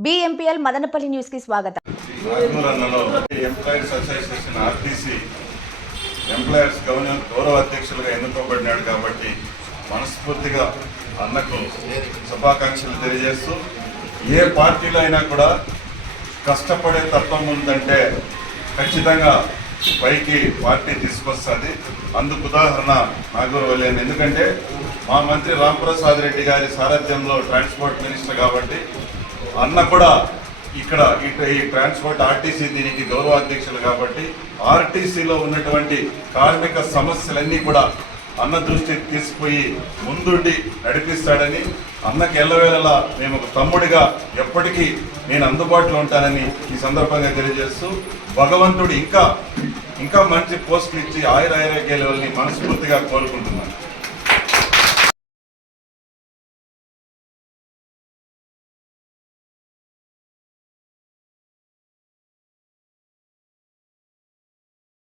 బిఎంపీఎల్ మదనపల్లి న్యూస్కి స్వాగతం employers association RTC employers governor గౌరవ అధ్యక్షులుగా ఎన్నుకోబడినాడు కాబట్టి మనస్ఫూర్తిగా అన్నకు శుభాకాంక్షలు తెలియజేస్తూ ఏ పార్టీలో అయినా కూడా కష్టపడే తత్వం ఉందంటే ఖచ్చితంగా పైకి పార్టీ తీసుకొస్తుంది. అందుకు ఉదాహరణ నాగూర్ వల్లేని ఎందుకంటే మా మంత్రి రాంప్రసాద్ రెడ్డి గారి సారథ్యంలో ట్రాన్స్పోర్ట్ మినిస్టర్ కాబట్టి అన్న కూడా ఇక్కడ ఇటు ఈ ట్రాన్స్పోర్ట్ ఆర్టీసీ దీనికి గౌరవ అధ్యక్షులు కాబట్టి ఆర్టీసీలో ఉన్నటువంటి కార్మిక సమస్యలన్నీ కూడా అన్న దృష్టికి తీసుకుపోయి ముందుండి నడిపిస్తాడని అన్నకి ఎల్లవేళలా మేము ఒక తమ్ముడిగా ఎప్పటికీ నేను అందుబాటులో ఉంటానని ఈ సందర్భంగా తెలియజేస్తూ భగవంతుడు ఇంకా ఇంకా మంచి పోస్టులు ఇచ్చి ఆయుర ఆరోగ్యాలని మనస్ఫూర్తిగా కోరుకుంటున్నాను.